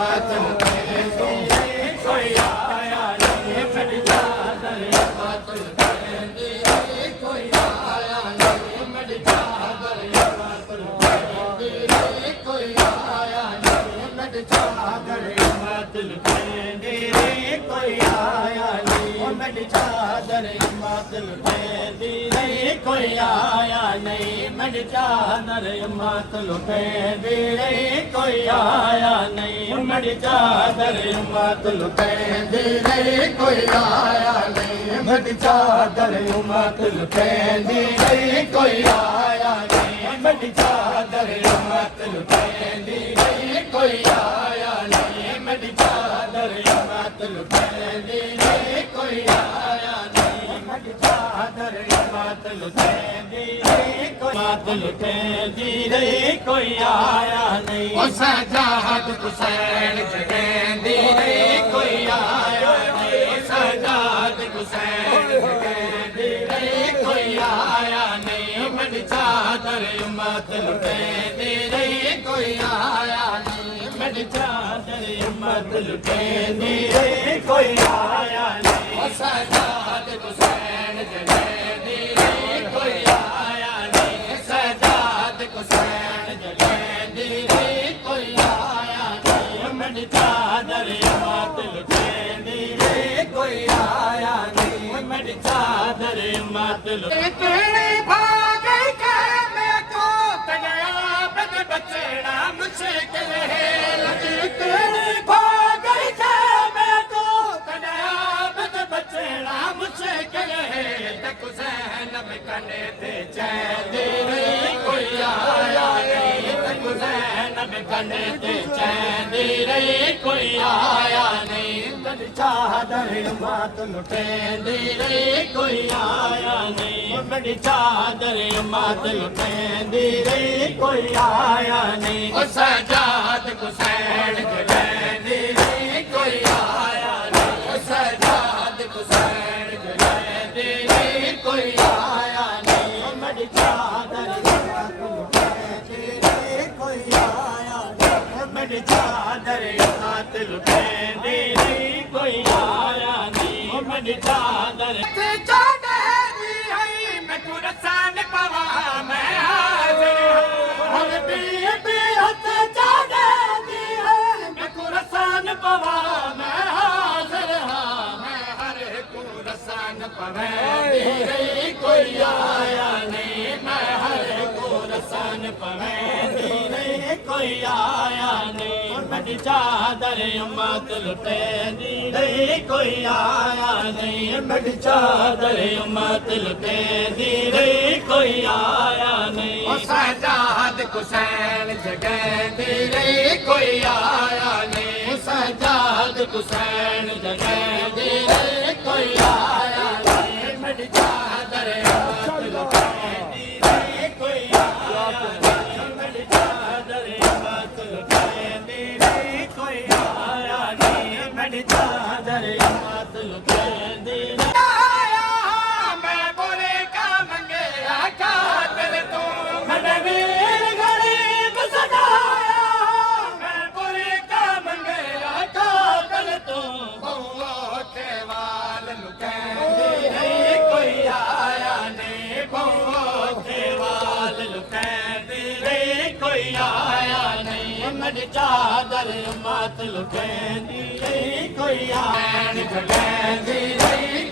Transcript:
मत लुटेंदी रही कोई आया नहीं मेरी चादर मत लुटेंदी रही कोई आया नहीं मेरी चादर मत लुटेंदी रही कोई आया नहीं मेरी चादर मत लुटेंदी रही कोई आया नहीं मेरी चादर मत लुटेंदी रही कोई आया नहीं मेरी चादर मत लुटेंदी रही कोई आया नहीं मेरी चादर मत लुटेंदी रही कोई आया नहीं मेरी चादर मत लुटेंदी रही कोई आया नहीं मेरी चादर मत लुटेंदी रही कोई आया नहीं मेरी चादर मत लुटेंदी रही कोई आया नहीं मेरी चादर मत लुटेंदी रही कोई मत लुटेंदी रही कोई आया नहीं ओ सजाद हुसैन जगेंदी रही कोई आया नहीं सजाद हुसैन जगेंदी रही कोई आया नहीं मेरी चादर मत लुटेंदी रही कोई आया नहीं मेरी चादर मत लुटेंदी रही कोई आया नहीं ओ सजाद हुसैन जगेंदी रही कोई आया नहीं सजाद हुसैन जगेंदी रही कोई आया नहीं मेरी चादर मत लुटेंदी रही कोई आया नहीं मेरी चादर मत लुटेंदी भाग के मैं को तनया बचना मुश्किल है लगते भाग के मैं को तनया बचना मुश्किल है तक हुसैन कने थे चैन रही कोई आया नहीं तक हुसैन कने थे चैन रही कोई आया नहीं मेरी चादर मत लुटेंदी रही कोई आया नहीं मेरी चादर मत लुटेंदी रही कोई आया नहीं ओ सजाद हुसैन जगेंदी रही कोई आया नहीं ओ सजाद हुसैन जगेंदी रही कोई आया नहीं मेरी चादर मत लुटेंदी रही कोई आया नहीं मेरी चादर मत लुटेंदी रही कोई आया नहीं मेरी चादर चादरी है मैं कुरसान पवा मैं हाजिर हर बीबी हथ चादरी है मैं कुरसान पवा मैं हाजिर हाँ मैं हर कुरसान पवेंदी रही कोई आया नहीं मैं हर कुरसान पवेंदी रही कोई आया नहीं मेरी चादर मत लुटेंदी रही कोई आया नहीं मेरी चादर मत लुटेंदी रही कोई आया नहीं ओ सजाद हुसैन जगेंदी रही कोई आया नहीं सजाद हुसैन जगेंदी रही कोई आया नहीं मेरी चादर मत लुटेंदी रही कोई आया नहीं मेरी चादर मत लुटेंदी रही कोई आया नहीं मेरी चादर मत लुटेंदी आया मैं बोले का मंगेरा कातिल तू मैंने वीर गरीब सजाया मैं बोले का मंगेरा कातिल तू बहुओं के वाल लुटेंदी रही कोई आया नहीं बहुओं के वाल लुटेंदी रही कोई आया नहीं मेरी चादर मत लुटेंदी रही कोई आया नहीं जगेंदी रही